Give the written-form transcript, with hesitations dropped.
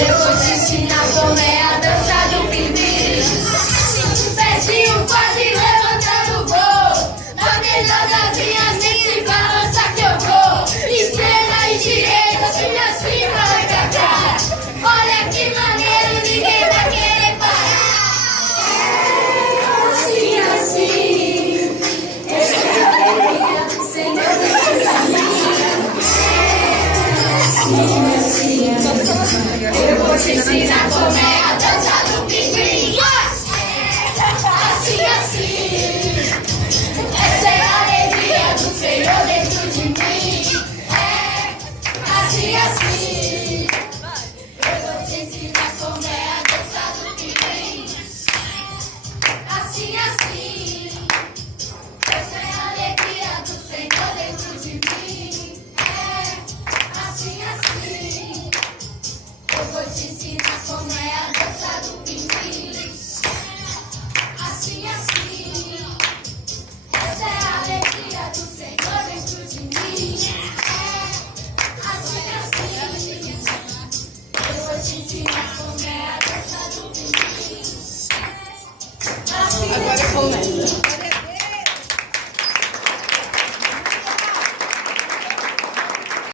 Eu vou te ensinar como é a dança do pinguim. Pezinho quase levantando o voo. Bandejas asinhas nem se balança que eu vou. Esquerda e direita, assim pra cá, cá. Olha que maneiro, ninguém vai querer parar. Assim, assim. Essa é a alegria do Senhor dentro da minha. Assim, assim. Eu vou te ensinar como é a dança do pinguim. Assim, assim. Essa é a alegria do Senhor dentro de mim. É assim, assim.